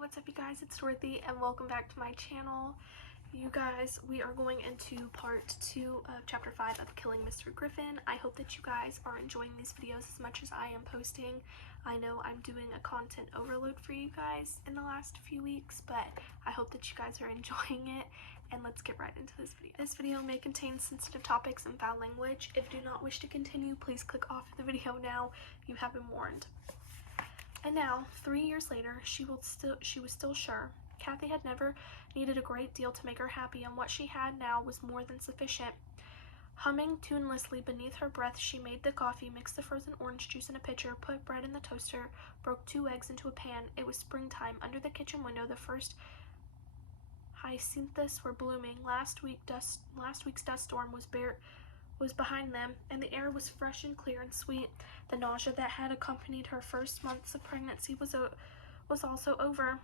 What's up you guys, it's Dorothy and welcome back to my channel. You guys, we are going into part 2 of chapter 5 of Killing Mr. Griffin. I hope that you guys are enjoying these videos as much as I am posting. I know I'm doing a content overload for you guys in the last few weeks, but I hope that you guys are enjoying it, and let's get right into this video. This video may contain sensitive topics and foul language. If you do not wish to continue, please click off the video now. You have been warned. And now, 3 years later, she was still sure. Kathy had never needed a great deal to make her happy, and what she had now was more than sufficient. Humming tunelessly beneath her breath, she made the coffee, mixed the frozen orange juice in a pitcher, put bread in the toaster, broke 2 eggs into a pan. It was springtime. Under the kitchen window, the first hyacinthus were blooming. Last week's dust storm was behind them, and the air was fresh and clear and sweet. The nausea that had accompanied her first months of pregnancy was also over.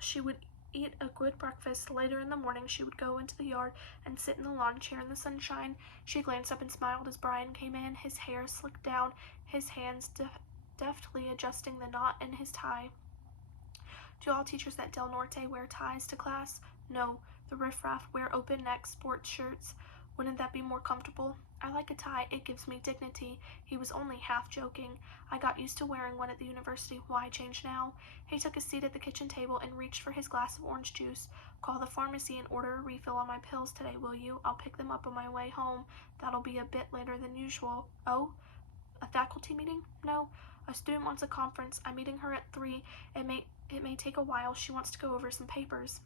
She would eat a good breakfast. Later in the morning, she would go into the yard and sit in the lawn chair in the sunshine. She glanced up and smiled as Brian came in, his hair slicked down, his hands deftly adjusting the knot in his tie. Do all teachers at Del Norte wear ties to class? No. The riffraff wear open-neck sports shirts. Wouldn't that be more comfortable? I like a tie. It gives me dignity. He was only half joking. I got used to wearing one at the university. Why change now? He took a seat at the kitchen table and reached for his glass of orange juice. Call the pharmacy and order a refill on my pills today, will you? I'll pick them up on my way home. That'll be a bit later than usual. Oh? A faculty meeting? No. A student wants a conference. I'm meeting her at 3. It may take a while. She wants to go over some papers.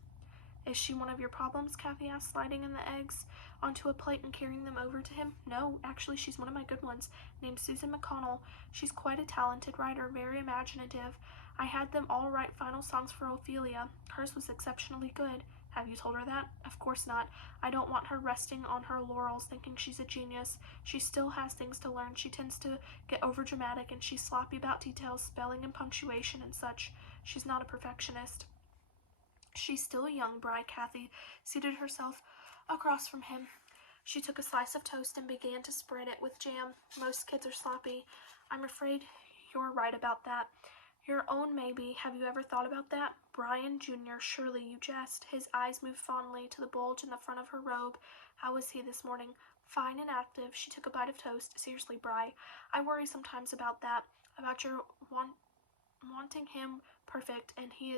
Is she one of your problems? Kathy asked, sliding in the eggs onto a plate and carrying them over to him. No, actually, she's one of my good ones, named Susan McConnell. She's quite a talented writer, very imaginative. I had them all write final songs for Ophelia. Hers was exceptionally good. Have you told her that? Of course not. I don't want her resting on her laurels thinking she's a genius. She still has things to learn. She tends to get overdramatic, and she's sloppy about details, spelling and punctuation and such. She's not a perfectionist. She's still young, bright Kathy seated herself across from him. She took a slice of toast and began to spread it with jam. Most kids are sloppy. I'm afraid you're right about that. Your own, maybe. Have you ever thought about that? Brian Jr., surely you jest. His eyes moved fondly to the bulge in the front of her robe. How was he this morning? Fine and active. She took a bite of toast. Seriously, Bri, I worry sometimes about that, about your wanting him perfect, and he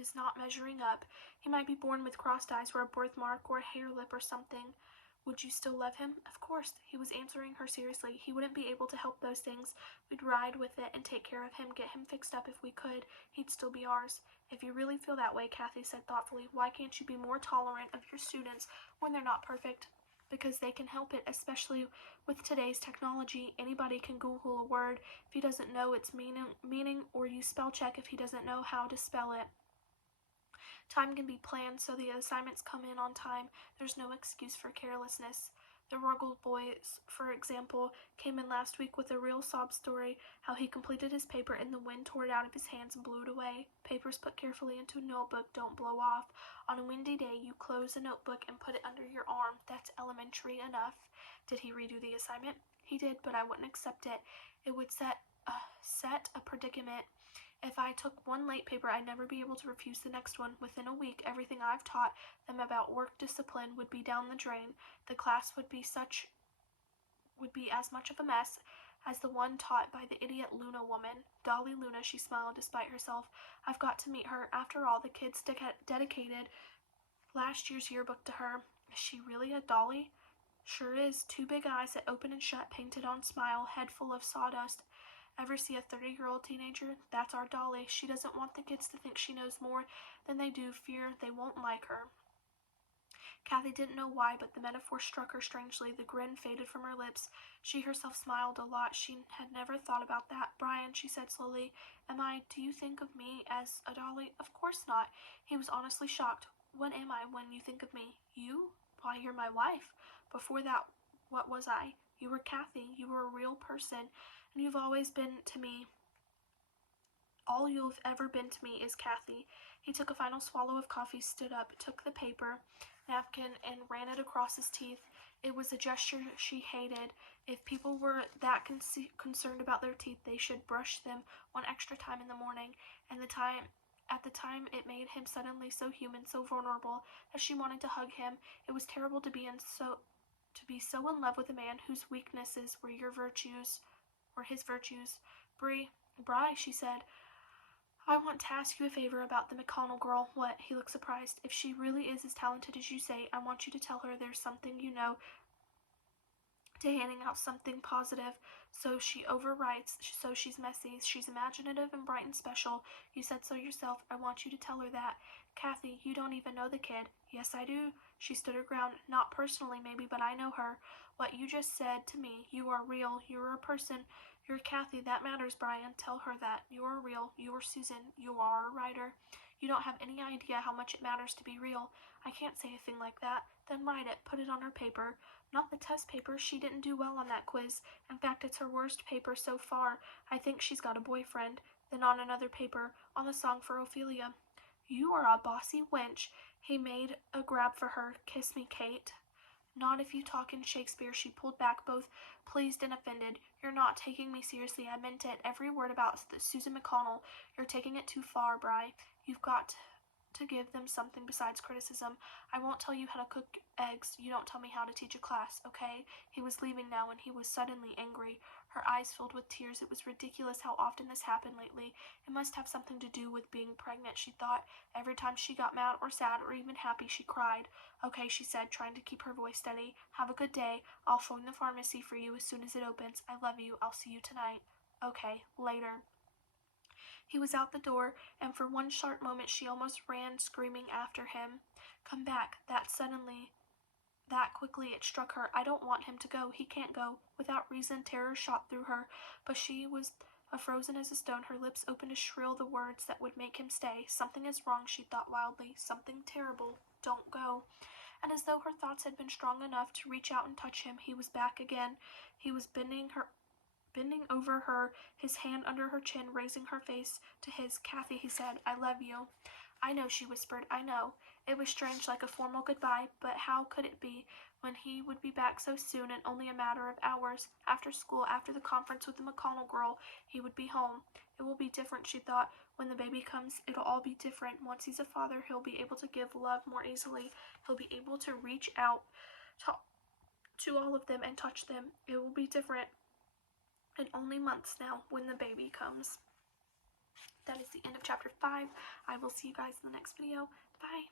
is not measuring up. He might be born with crossed eyes or a birthmark or a hair lip or something. Would you still love him? Of course. He was answering her seriously. He wouldn't be able to help those things. We'd ride with it and take care of him, get him fixed up if we could. He'd still be ours. If you really feel that way, Kathy said thoughtfully, why can't you be more tolerant of your students when they're not perfect? Because they can help it, especially with today's technology. Anybody can Google a word if he doesn't know its meaning, or use spell check if he doesn't know how to spell it. Time can be planned so the assignments come in on time. There's no excuse for carelessness. The Ruggles boys, for example, came in last week with a real sob story, how he completed his paper and the wind tore it out of his hands and blew it away. Papers put carefully into a notebook don't blow off. On a windy day, you close a notebook and put it under your arm. That's elementary enough. Did he redo the assignment? He did, but I wouldn't accept it. It would set a predicament. If I took one late paper, I'd never be able to refuse the next one. Within a week, everything I've taught them about work discipline would be down the drain. The class would be as much of a mess as the one taught by the idiot Luna woman. Dolly Luna, she smiled despite herself. I've got to meet her. After all, the kids dedicated last year's yearbook to her. Is she really a dolly? Sure is. 2 big eyes that open and shut, painted on smile, head full of sawdust. Ever see a 30-year-old teenager? That's our Dolly. She doesn't want the kids to think she knows more than they do, fear they won't like her. Kathy didn't know why, but the metaphor struck her strangely. The grin faded from her lips. She herself smiled a lot. She had never thought about that. Brian, she said slowly, do you think of me as a dolly? Of course not. He was honestly shocked. What am I when you think of me? You? Why, you're my wife. Before that, what was I? You were Kathy. You were a real person. And you've always been to me. All you've ever been to me is Kathy. He took a final swallow of coffee, stood up, took the paper napkin, and ran it across his teeth. It was a gesture she hated. If people were that concerned about their teeth, they should brush them one extra time in the morning, and the time At the time, it made him suddenly so human, so vulnerable, that she wanted to hug him. It was terrible to be so in love with a man whose weaknesses were his virtues. Bri, she said, I want to ask you a favor about the McConnell girl. What? He looked surprised. If she really is as talented as you say, I want you to tell her there's something you know to handing out something positive. So she overwrites, so she's messy. She's imaginative and bright and special. You said so yourself. I want you to tell her that. Kathy, you don't even know the kid. Yes, I do. She stood her ground. Not personally, maybe, but I know her. What you just said to me, you are real. You're a person. You're Kathy. That matters, Brian. Tell her that. You are real. You are Susan. You are a writer. You don't have any idea how much it matters to be real. I can't say a thing like that. Then write it. Put it on her paper. Not the test paper. She didn't do well on that quiz. In fact, it's her worst paper so far. I think she's got a boyfriend. Then on another paper, on the song for Ophelia. You are a bossy wench. He made a grab for her. Kiss me, Kate. Not if you talk in Shakespeare. She pulled back, both pleased and offended. You're not taking me seriously. I meant it. Every word about Susan McConnell. You're taking it too far, Bri. You've got to give them something besides criticism. I won't tell you how to cook eggs. You don't tell me how to teach a class, okay? He was leaving now, and he was suddenly angry. Her eyes filled with tears. It was ridiculous how often this happened lately. It must have something to do with being pregnant, she thought. Every time she got mad or sad or even happy, she cried. Okay, she said, trying to keep her voice steady. Have a good day. I'll phone the pharmacy for you as soon as it opens. I love you. I'll see you tonight. Okay, later. He was out the door, and for one sharp moment she almost ran screaming after him. Come back. That quickly it struck her. I don't want him to go. He can't go. Without reason, terror shot through her, but she was frozen as a stone, her lips open to shrill the words that would make him stay. Something is wrong, she thought wildly. Something terrible. Don't go. And as though her thoughts had been strong enough to reach out and touch him, he was back again. He was bending over her, his hand under her chin, raising her face to his. Kathy, he said, I love you. I know, she whispered, I know. It was strange, like a formal goodbye, but how could it be when he would be back so soon in only a matter of hours? After school, after the conference with the McConnell girl, he would be home. It will be different, she thought. When the baby comes, it'll all be different. Once he's a father, he'll be able to give love more easily. He'll be able to reach out to all of them and touch them. It will be different in only months now when the baby comes. That is the end of chapter 5. I will see you guys in the next video. Bye.